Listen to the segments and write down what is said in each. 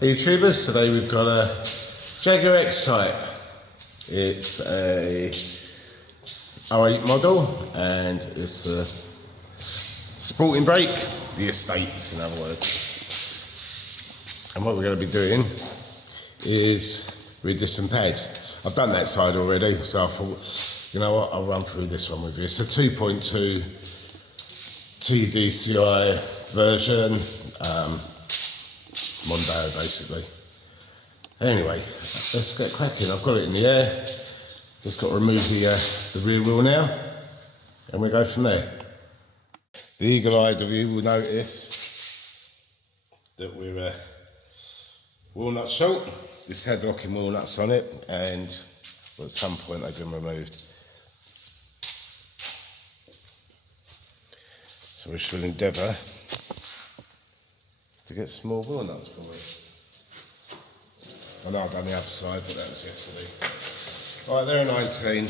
Hey YouTubers, today we've got a Jaguar X-Type. It's a 08 model and it's a sporting brake, the estate in other words. And what we're going to be doing is with this some pads. I've done that side already, so I thought, you know what, I'll run through this one with you. It's a 2.2 TDCI version. Mondeo basically. Anyway, let's get cracking. I've got it in the air. Just got to remove the rear wheel now, and we go from there. The eagle-eyed of you will notice that we're walnut short. This had locking walnuts on it, and well, at some point they've been removed. So we shall endeavour to get some more walnuts for it. I know I've done the other side, but that was yesterday. Right, they're a 19.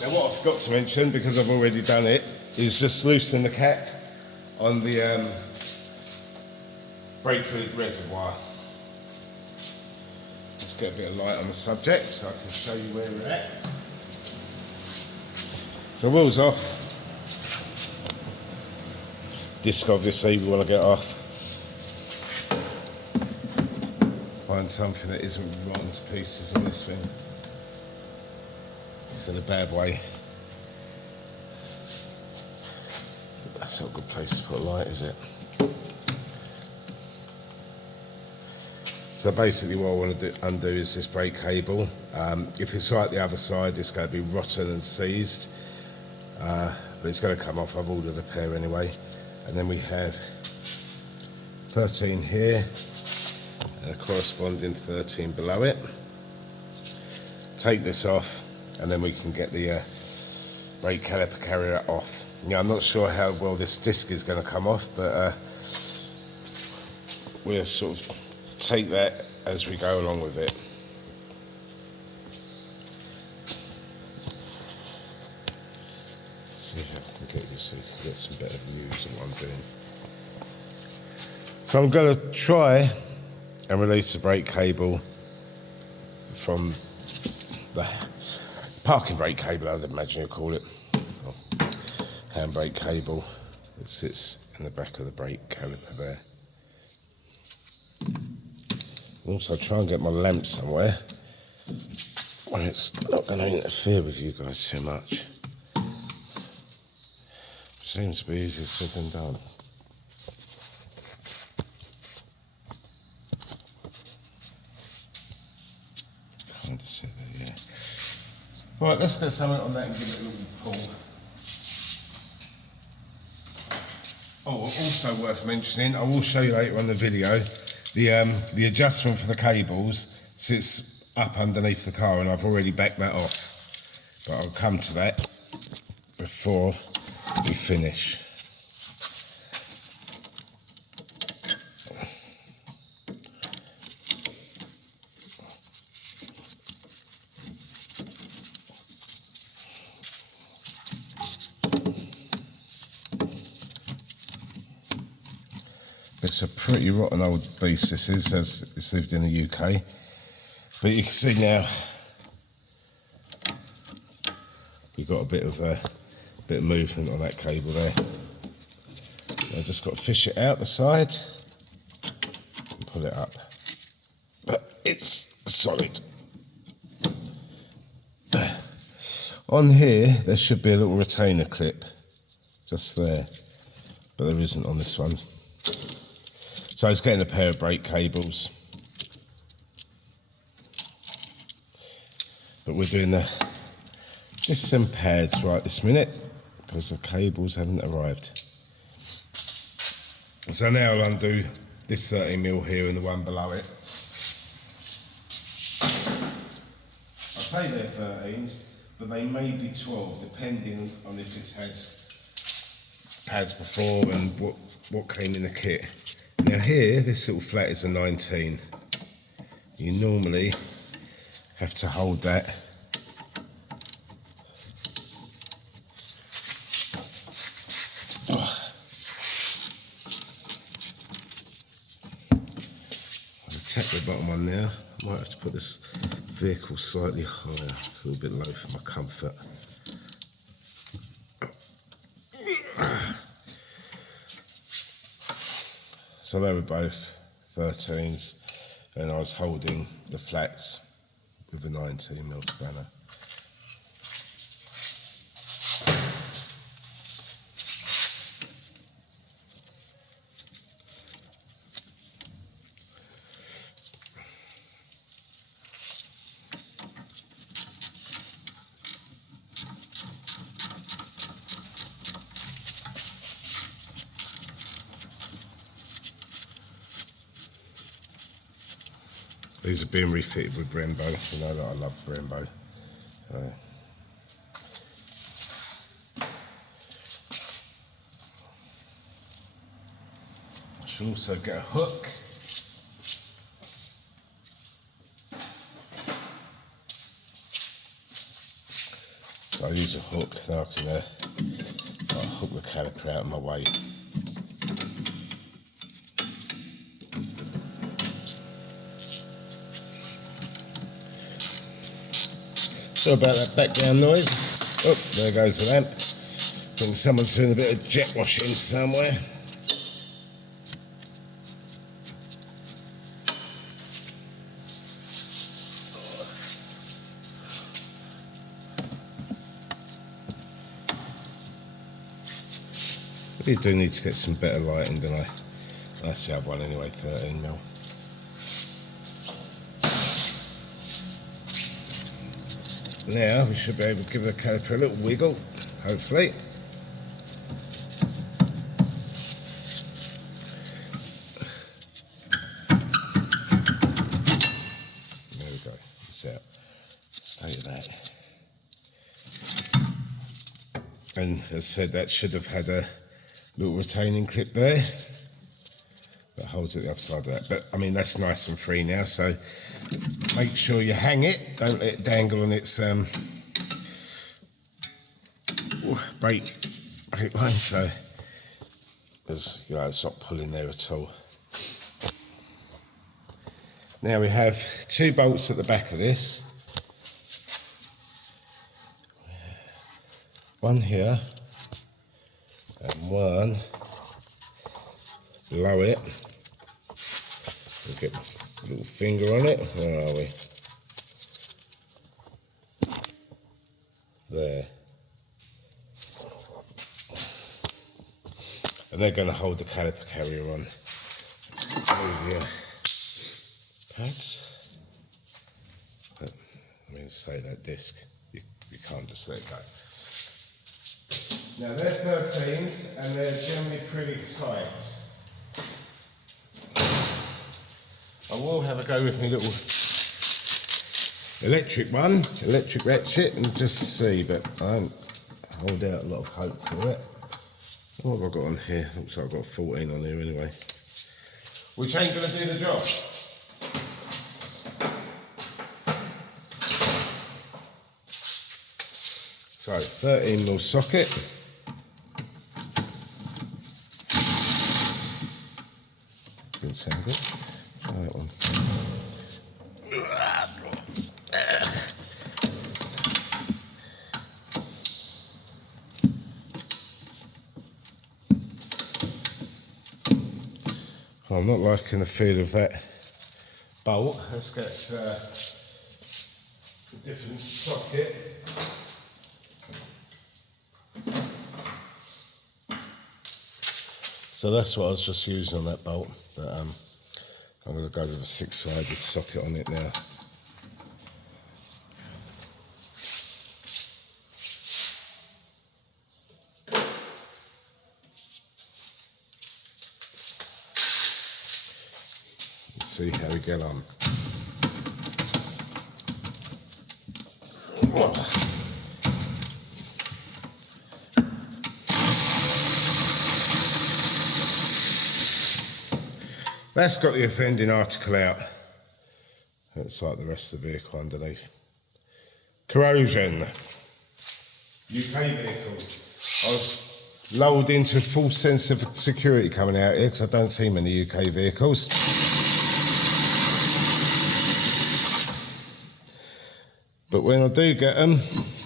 Now what I forgot to mention, because I've already done it, is just loosen the cap on the brake fluid reservoir. Let's get a bit of light on the subject so I can show you where we're at. So wheels off. Disc obviously we want to get off. Find something that isn't rotten to pieces on this thing. It's in a bad way. That's not a good place to put a light, is it? So basically what I want to undo is this brake cable. If it's like the other side, it's going to be rotten and seized. But it's going to come off. I've ordered a pair anyway. And then we have 13 here and a corresponding 13 below it. Take this off, and then we can get the brake caliper carrier off. Now, I'm not sure how well this disc is going to come off, but we'll sort of take that as we go along with it. See if I can get you so you can get some better views of what I'm doing. So I'm going to try and release the brake cable from the parking brake cable, I'd imagine you'll call it. Handbrake cable that sits in the back of the brake caliper there. Also try and get my lamp somewhere where it's not going to interfere with you guys too much. Seems to be easier said than done. Kind of sit there, yeah. Right, let's get something on that and give it a little pull. Oh, also worth mentioning, I will show you later on the video, the adjustment for the cables sits up underneath the car, and I've already backed that off. But I'll come to that before we finish. It's a pretty rotten old beast this is, as it's lived in the UK. But you can see now we've got a bit of movement on that cable there. I've just got to fish it out the side and pull it up. But it's solid. On here there should be a little retainer clip just there, but there isn't on this one. So I was getting a pair of brake cables, but we're doing just some pads right this minute because the cables haven't arrived. So now I'll undo this 30mm here and the one below it. say they're 13s, but they may be 12, depending on if it's had pads before and what came in the kit. Now here, this little flat is a 19. You normally have to hold that tap the bottom one now. I might have to put this vehicle slightly higher. It's a little bit low for my comfort. So they were both 13s, and I was holding the flats with a 19mm spanner. These are being refitted with Brembo. You know that I love Brembo. So. I should also get a hook. So I use a hook, then I can hook the caliper out of my way. Sorry about that background noise. Oh, there goes the lamp. I think someone's doing a bit of jet washing somewhere. You do need to get some better lighting, don't I? That's the other one anyway, 13mm. Now we should be able to give the caliper a little wiggle, hopefully. There we go, it's out. State of that. And as I said, that should have had a little retaining clip there that holds it the other side of that. But I mean, that's nice and free now, so make sure you hang it, don't let it dangle on its brake line, so as you know, it's not pulling there at all. Now we have 2 bolts at the back of this. One here and one below it. We'll get a little finger on it. Where are we? There. And they're going to hold the caliper carrier on. Oh yeah. Pads. But, I mean, say that disc. You can't just let it go. Now they're 13s and they're generally pretty tight. I will have a go with my little electric ratchet, and just see, but I don't hold out a lot of hope for it. What have I got on here? Looks like I've got a 14 on here anyway. Which ain't going to do the job. So 13mm socket. Didn't sound good. Try that one. I'm not liking the feel of that bolt. Let's get a different socket. So that's what I was just using on that bolt, but I'm going to go with a 6-sided socket on it now. Let's see how we get on. That's got the offending article out. It's like the rest of the vehicle underneath. Corrosion. UK vehicles. I was lulled into a false sense of security coming out here because I don't see many UK vehicles. But when I do get them,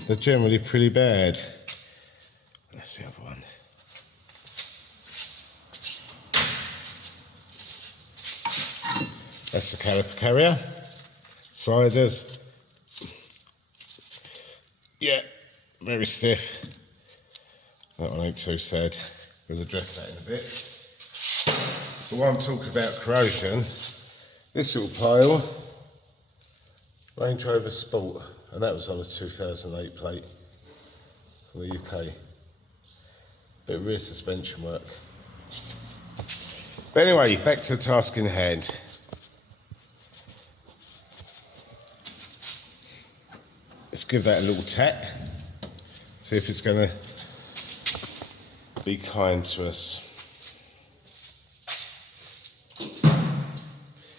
they're generally pretty bad. That's the other one. That's the caliper carrier. Sliders. Yeah, very stiff. That one ain't too sad. We'll address that in a bit. But while I'm talking about corrosion, this little pile, Range Rover Sport, and that was on a 2008 plate from the UK. Bit of rear suspension work. But anyway, back to the task in hand. Let's give that a little tap. See if it's going to be kind to us.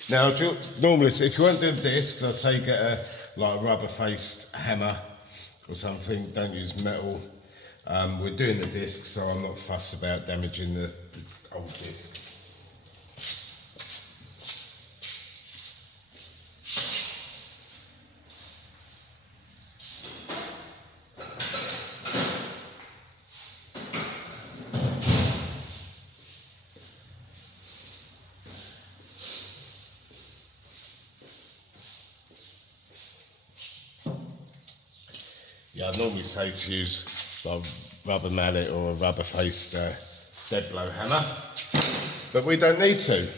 Now, normally, if you want to do discs, I'd say get a rubber-faced hammer or something. Don't use metal. We're doing the disc, so I'm not fussed about damaging the old disc. Yeah, I'd normally say to use a rubber mallet or a rubber-faced dead blow hammer, but we don't need to.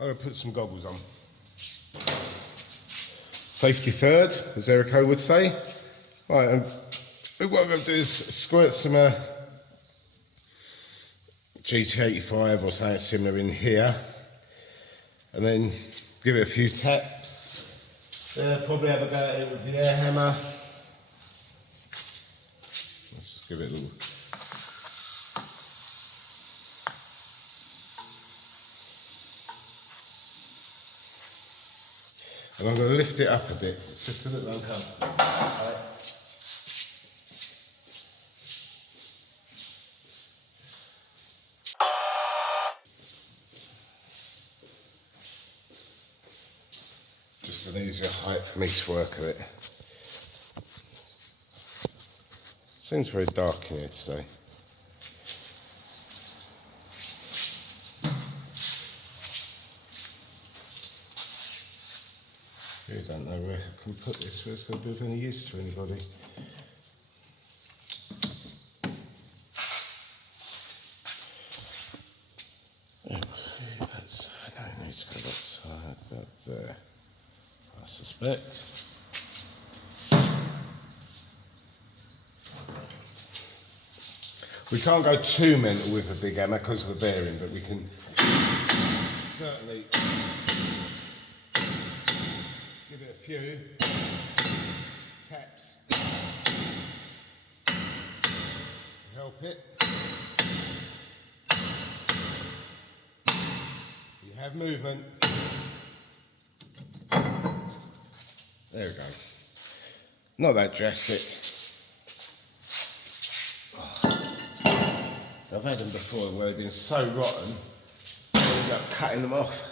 I'm going to put some goggles on. Safety third, as Erico would say. Right, and what I'm going to do is squirt some GT85 or something similar in here, and then give it a few taps. Then I'll probably have a go at it with the air hammer. Let's just give it a little. And I'm going to lift it up a bit. It's just a little uncomfortable. Right. Just an easier height for me to work at it. Seems very dark in here today. I don't know where I can put this, where it's going to be of any use to anybody. That's, I don't need to go that side, but there, I suspect. We can't go too mental with a big hammer because of the bearing, but we can certainly give it a few taps to help it. You have movement. There we go. Not that drastic. I've had them before where they've been so rotten, I ended up cutting them off.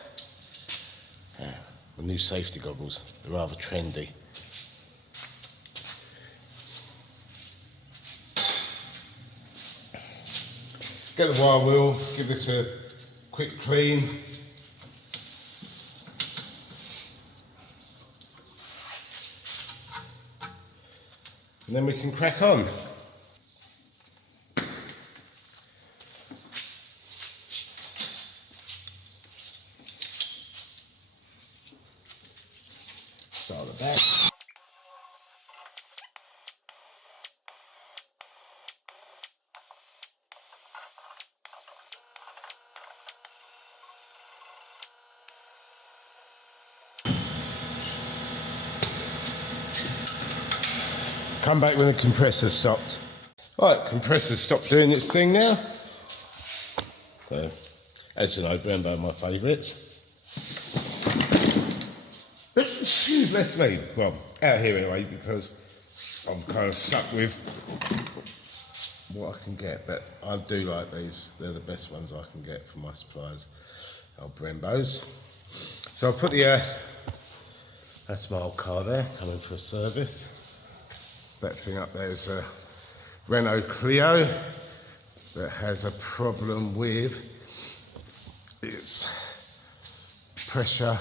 Yeah. The new safety goggles, they're rather trendy. Get the wire wheel, give this a quick clean. And then we can crack on. that. Come back when the compressor's stopped. Right, compressor's stopped doing its thing now. So, as you know, Brembo are my favourites. Bless me. Well, out here anyway, because I'm kind of stuck with what I can get, but I do like these. They're the best ones I can get from my suppliers, old Brembos. So I'll put the, that's my old car there, coming for a service. That thing up there is a Renault Clio that has a problem with its pressure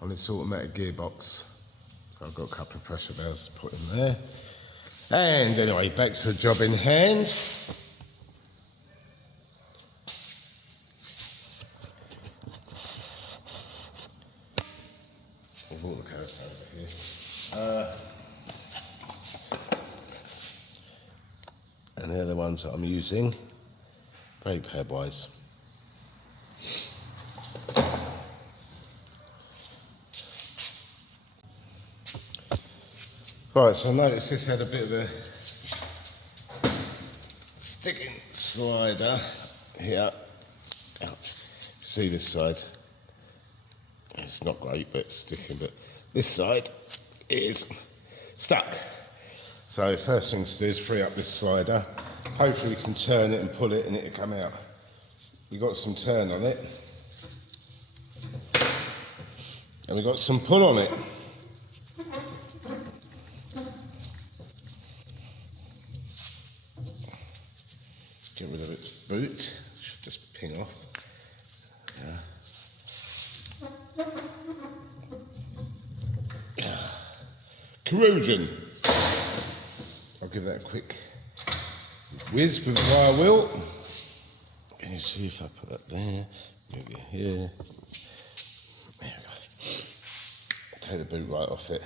on its automatic gearbox. So I've got a couple of pressure valves to put in there. And anyway, back to the job in hand. With all the carrots over here. And they're the ones that I'm using, brake pad wise. Right, so I noticed this had a bit of a sticking slider here. See this side? It's not great, but it's sticking, but this side is stuck. So first thing to do is free up this slider. Hopefully we can turn it and pull it and it'll come out. We got some turn on it. And we got some pull on it. Get rid of its boot. Should just ping off. Yeah. Corrosion. I'll give that a quick whiz with the wire wheel. Can you see if I put that there? Maybe here. There we go. Take the boot right off it.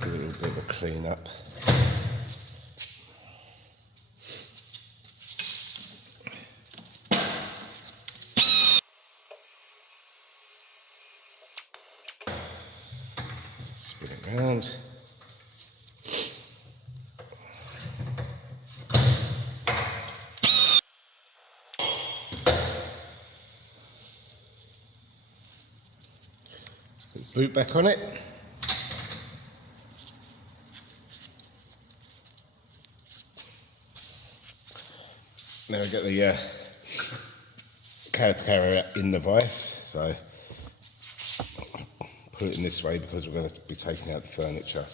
Give it a little bit of a clean up. Spin it round. Boot back on it. Now we get the caliper carrier in the vise, so put it in this way because we're going to be taking out the furniture.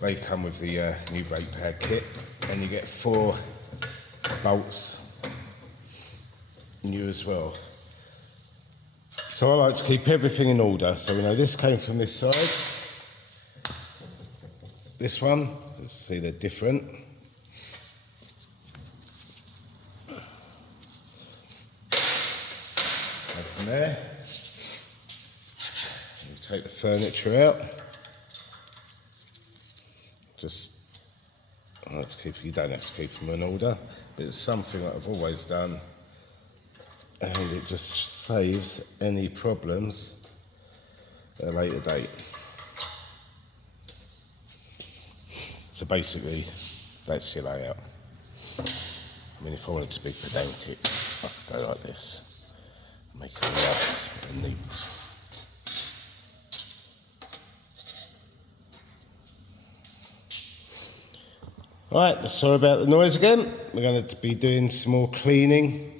They come with the new brake pad kit, and you get 4 bolts new as well. So I like to keep everything in order. So we know this came from this side. This one, let's see they're different. Go from there. You take the furniture out. Just, I like to keep, you don't have to keep them in order, but it's something that I've always done. And it just saves any problems at a later date. So basically, that's your layout. I mean, if I wanted to be pedantic, I could go like this, make it nice and neat. Right, sorry about the noise again. We're going to be doing some more cleaning.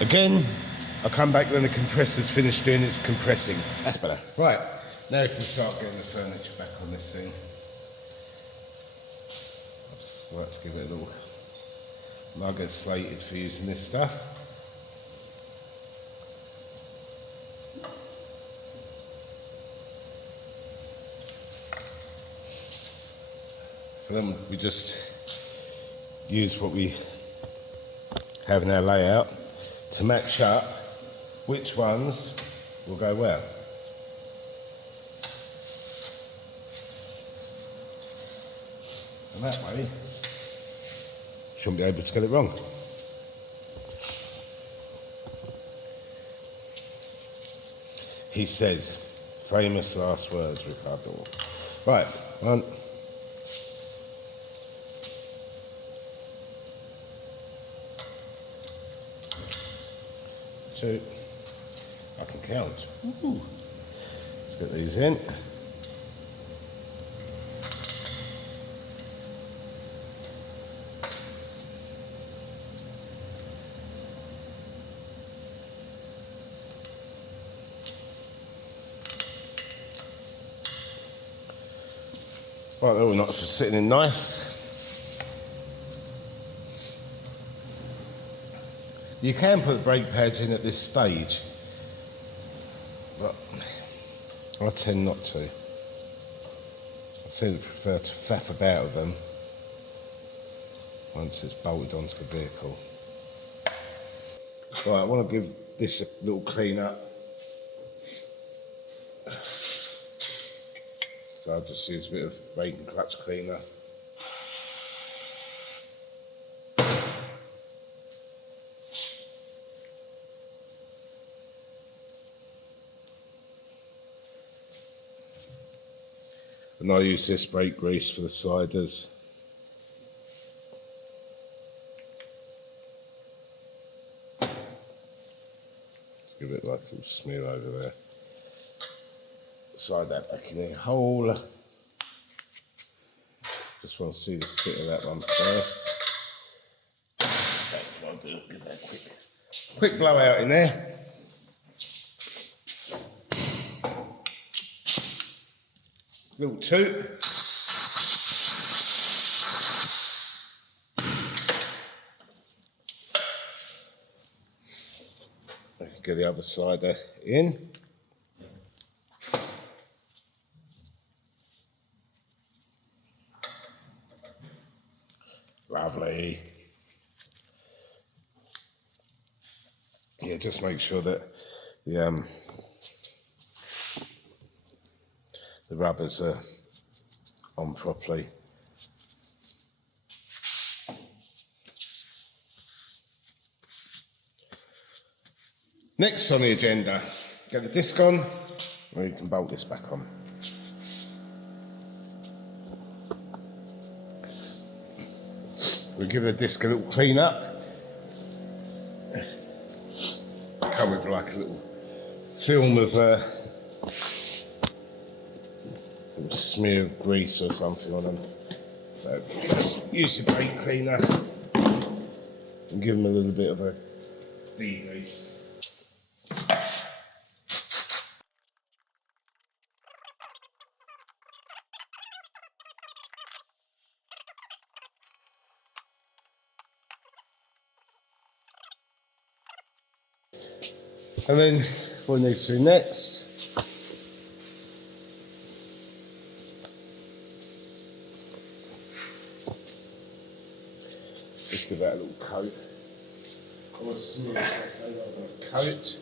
Again, I'll come back when the compressor's finished doing its compressing. That's better. Right, now we can start getting the furniture back on this thing. Just like to give it a little mug as slated for using this stuff. So then we just use what we have in our layout to match up which ones will go where. And that way, shouldn't be able to get it wrong. He says, famous last words, Ricardo. Right, 1, 2, I can count. Ooh. Let's get these in. Right, they're all not sitting in nice. You can put the brake pads in at this stage, but I tend not to. I tend to prefer to faff about with them once it's bolted onto the vehicle. Right, I want to give this a little clean up. So I'll just use a bit of brake and clutch cleaner. And I use this brake grease for the sliders. Give it like a little smear over there. Slide that back in the hole. Just want to see the fit of that one first. I'll give that a quick blowout in there. Little toot. I can get the other slider in. Lovely. Yeah, just make sure that the rubbers are on properly. Next on the agenda, get the disc on, and you can bolt this back on. We'll give the disc a little clean up. Come with like a little film of a little smear of grease or something on them. So just use your brake cleaner and give them a little bit of a degrease. And then what we need to do next, just give that a little coat. I want to smooth that over a coat.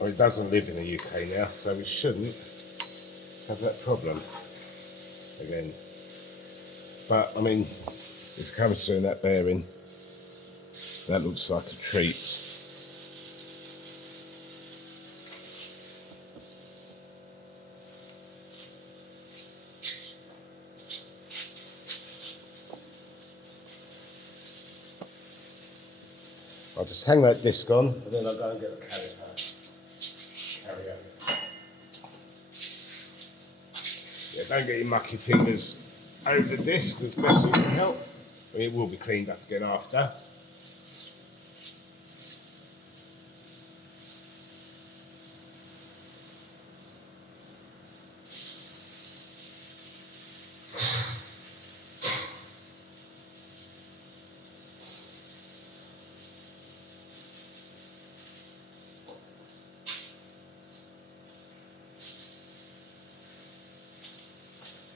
Well, it doesn't live in the UK now, so we shouldn't have that problem again. But I mean, if it comes through in that bearing, that looks like a treat. I'll just hang that disc on and then I'll go and get the carrier. Yeah, don't get your mucky fingers over the disc as best you can help. I mean, it will be cleaned up again after.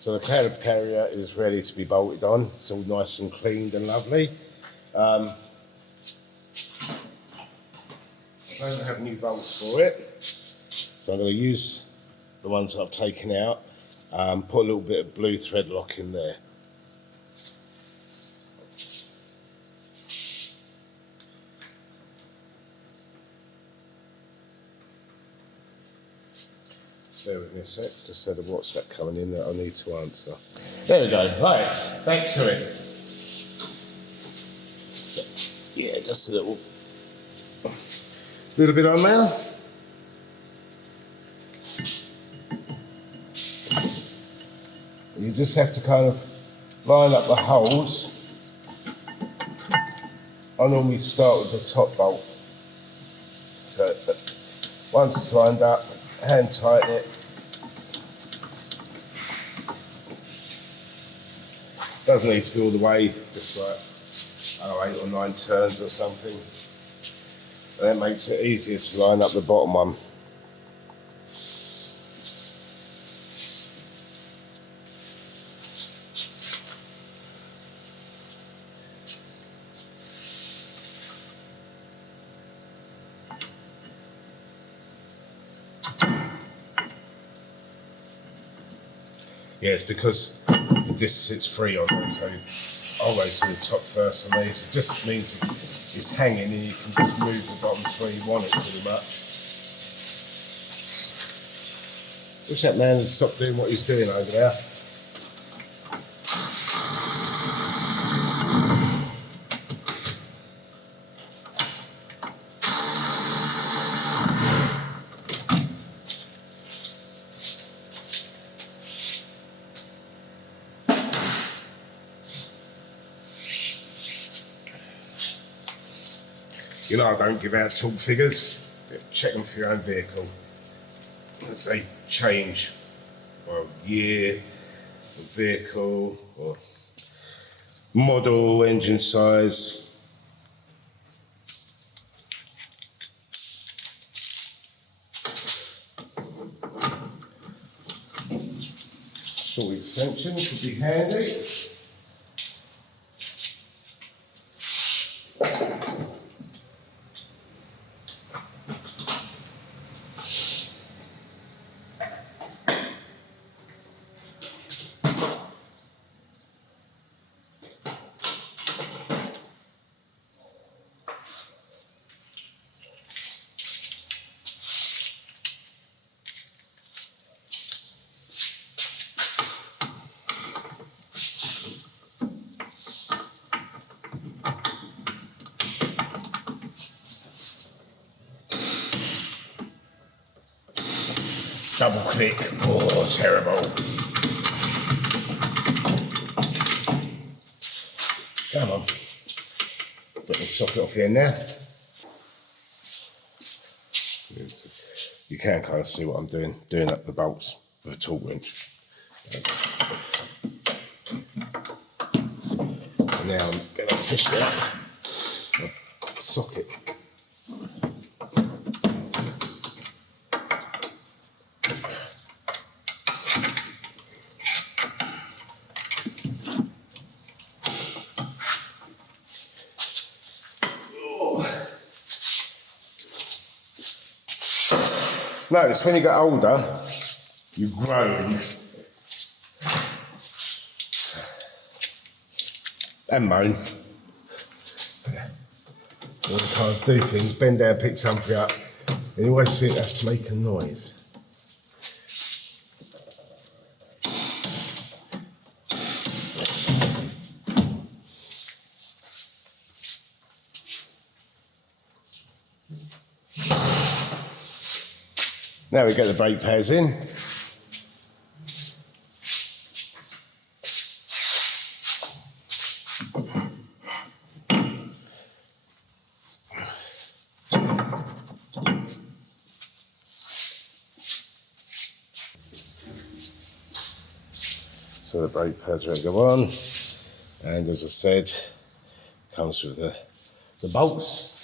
So the cab carrier is ready to be bolted on. It's all nice and cleaned and lovely. I don't have new bolts for it, so I'm going to use the ones that I've taken out. Put a little bit of blue thread lock in there. Bear with me a sec, just had a WhatsApp coming in that I need to answer. There we go, right, back to it. Yeah, just a little bit on now. You just have to kind of line up the holes. I normally start with the top bolt. So once it's lined up, hand tighten it. Doesn't need to be all the way, just like 8 or 9 turns or something. And that makes it easier to line up the bottom one. Yeah, it's because the disc sits free on there, so I always do the top first on these. It just means it's hanging and you can just move the bottom to where you want it pretty much. Wish that man had stopped doing what he's doing over there. You know I don't give out talk figures. Check them for your own vehicle. Let's say change, or year, or vehicle, or model, engine size. Short extension could be handy. Double click, oh terrible. Come on. Put the socket off the end now. You can kind of see what I'm doing up the bolts with a torque wrench. And now I'm going to fish it up the socket. Notice when you get older, you groan and moan. You kind of do things, bend down, pick something up, and you always think it has to make a noise. Now we get the brake pads in. So the brake pads are going to go on, and as I said, comes with the bolts.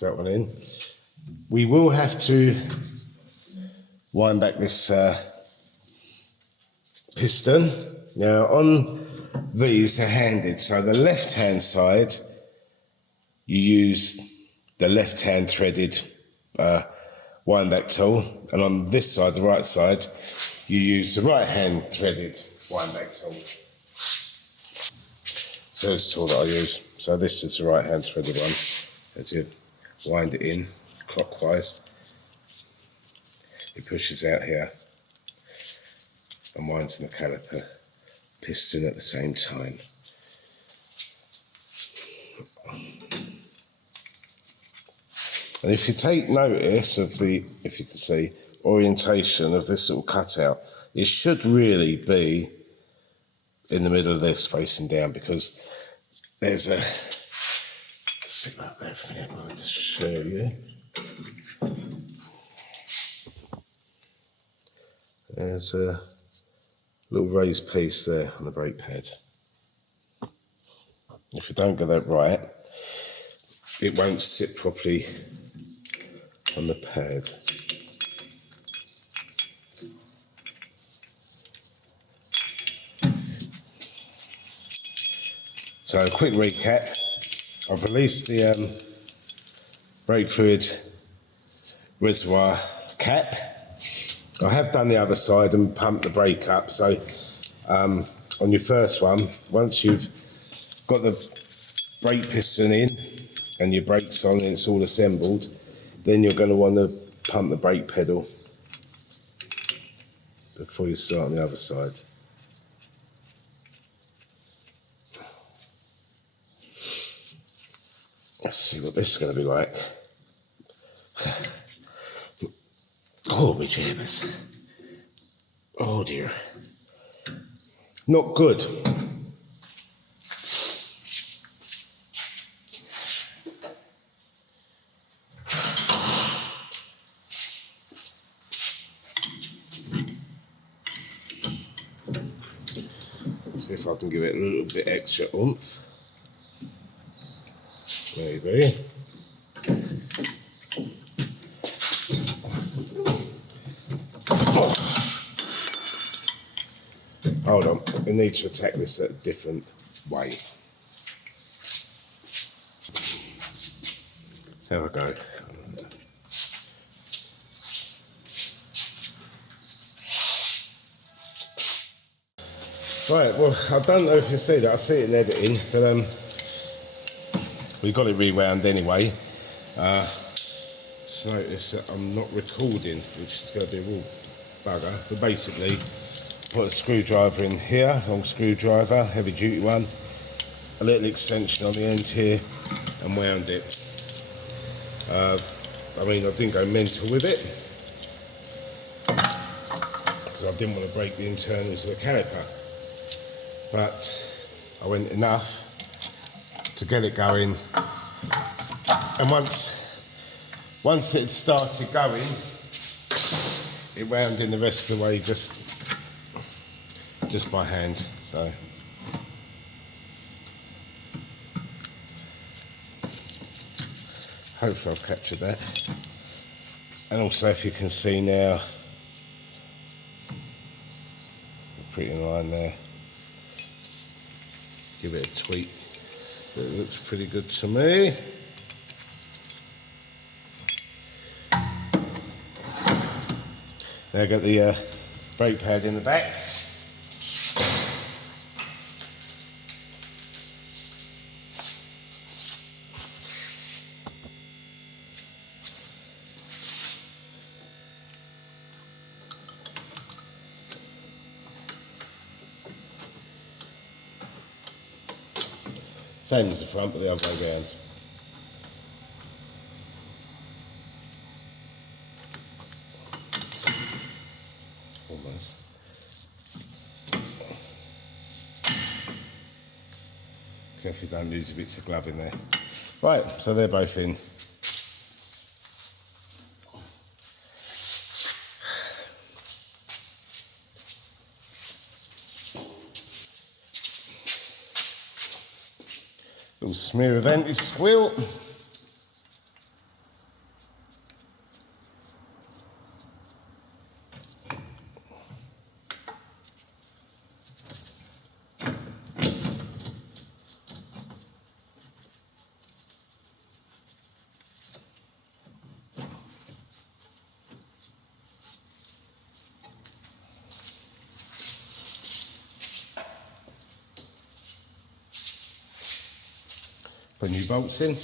that one in. We will have to wind back this piston. Now on these they're handed, so the left hand side you use the left hand threaded wind back tool, and on this side, the right side, you use the right hand threaded wind back tool. So this tool that I use. So this is the right hand threaded one. As you wind it in clockwise, it pushes out here and winds the caliper piston at the same time. And if you take notice of the, if you can see, orientation of this little cutout, it should really be in the middle of this, facing down, because there's a, sit up there for me, I'll just show you. There's a little raised piece there on the brake pad. If you don't get that right, it won't sit properly on the pad. So a quick recap, I've released the brake fluid reservoir cap. I have done the other side and pumped the brake up, so on your first one, once you've got the brake piston in and your brakes on and it's all assembled, then you're going to want to pump the brake pedal before you start on the other side. Let's see what this is going to be like. Oh, my jammers. Oh dear. Not good. See if I can give it a little bit extra oomph. Maybe. Oh. Hold on, we need to attack this a different way. There we go. Right, well, I don't know if you see that, I see it in editing, but we got it rewound anyway. Just notice that I'm not recording, which is going to be a real bugger, but basically, put a screwdriver in here, long screwdriver, heavy duty one, a little extension on the end here, and wound it. I mean, I didn't go mental with it, because I didn't want to break the internals of the caliper. But I went enough to get it going, and once it started going, it wound in the rest of the way just by hand. So hopefully I've captured that. And also, if you can see now, pretty in line there. Give it a tweak, but it looks pretty good to me. Now I got the brake pad in the back. Same as the front, but the other way around. Almost. Careful you don't lose your bits of glove in there. Right, so they're both in. Little smear of anti-squill. Put new bolts in.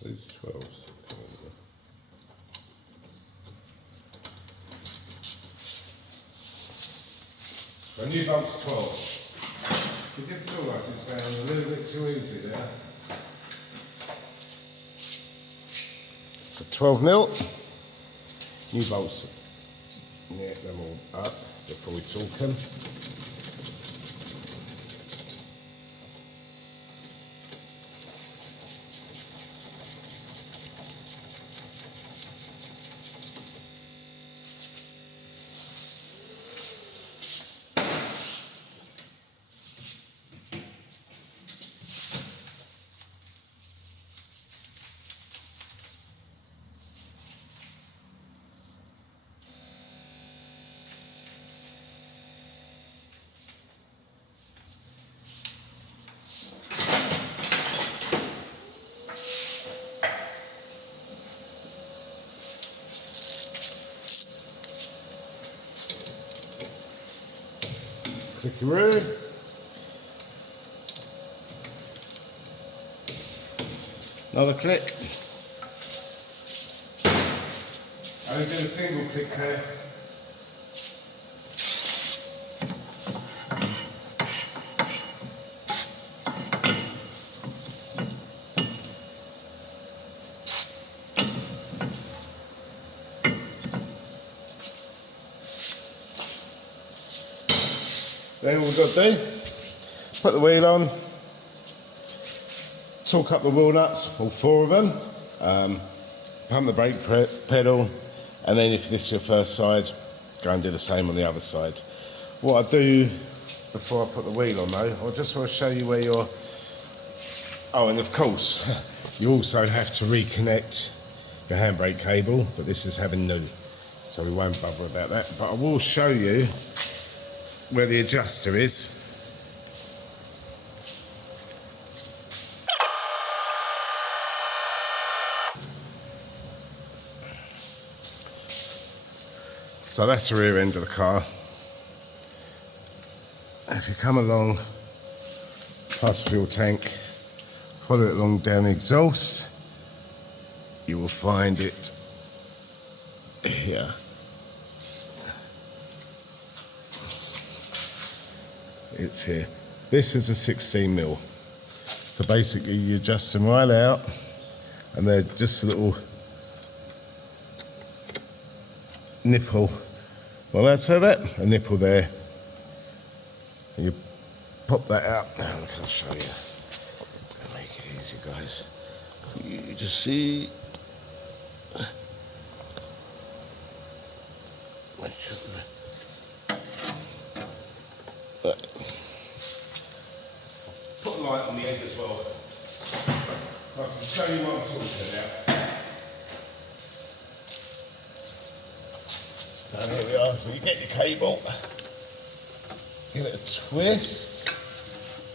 These 12s. So new bolt's 12. It did feel like it's going a little bit too easy there. So 12 mil. New bolts. Yeah, them all up before we torque them. Clickaroo. Another click. I only did a single click there. Then all we've got to do, put the wheel on, torque up the wheel nuts, all 4 of them, pump the brake pedal, and then if this is your first side, go and do the same on the other side. What I do before I put the wheel on though, I just want to show you where you're, oh, and of course, you also have to reconnect the handbrake cable, but this is having new, so we won't bother about that, but I will show you where the adjuster is. So that's the rear end of the car. If you come along past the fuel tank, follow it along down the exhaust, you will find it here. It's here. This is a 16 mil. So basically you adjust them right out and they're just a little nipple. Well, that's how that, a nipple there. And you pop that out. Now look, I'll show you. I'll make it easy, guys. You just see. Put a light on the end as well. I can show you what I'm talking about. So here we are. So you get your cable, give it a twist.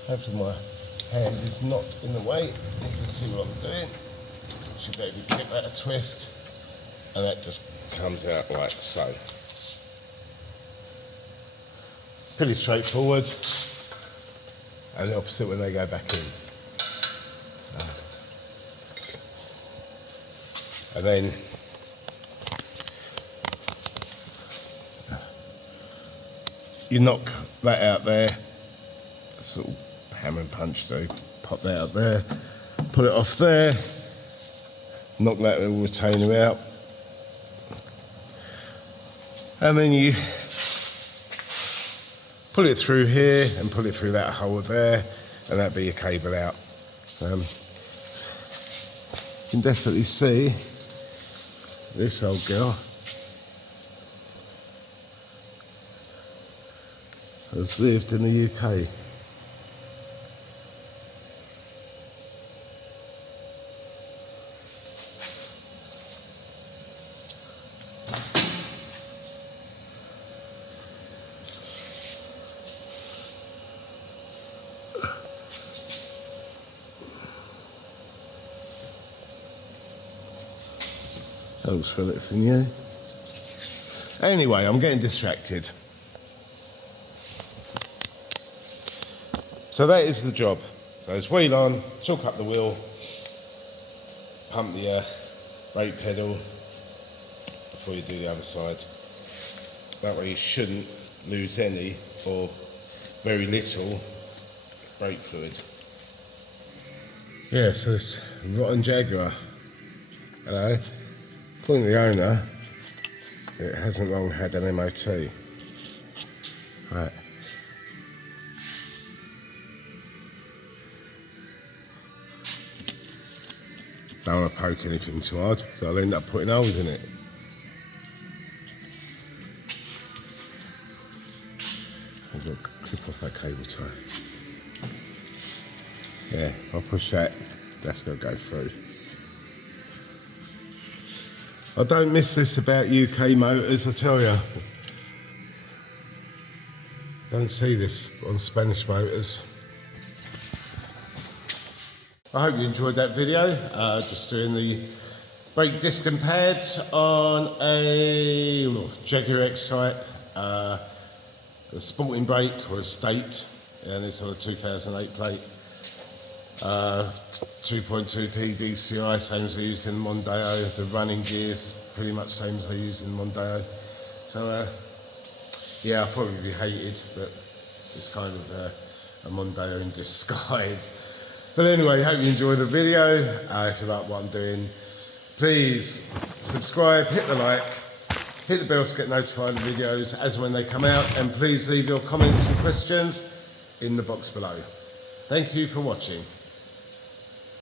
Hopefully my hand is not in the way. You can see what I'm doing. Should be able to give that a twist, and that just comes out like so. Pretty straightforward. And the opposite when they go back in. And then you knock that out there, sort of hammer and punch through, pop that out there, put it off there, knock that little retainer out, and then you pull it through here and pull it through that hole there, and that'll be your cable out. You can definitely see this old girl has lived in the UK. Thanks, Phillips and you. Anyway, I'm getting distracted. So that is the job. So it's wheel on, chalk up the wheel, pump the brake pedal before you do the other side. That way you shouldn't lose any or very little brake fluid. Yeah, so this rotten Jaguar. Hello. According to the owner, it hasn't long had an MOT. Right. Don't want to poke anything too hard, so I'll end up putting holes in it. I've got to clip off that cable tie. Yeah, I'll push that, that's going to go through. I don't miss this about UK motors, I tell you. Don't see this on Spanish motors. I hope you enjoyed that video. Just doing the brake disc and pads on a Jaguar X type, a sporting brake or a state, and it's on a 2008 plate. 2.2T DCI, same as I used in Mondeo. The running gears, pretty much same as I used in Mondeo. So yeah, I'll probably be hated, but it's kind of a Mondeo in disguise. But anyway, hope you enjoy the video. If you like what I'm doing, please subscribe, hit the like, hit the bell to get notified of videos as when they come out, and please leave your comments and questions in the box below. Thank you for watching.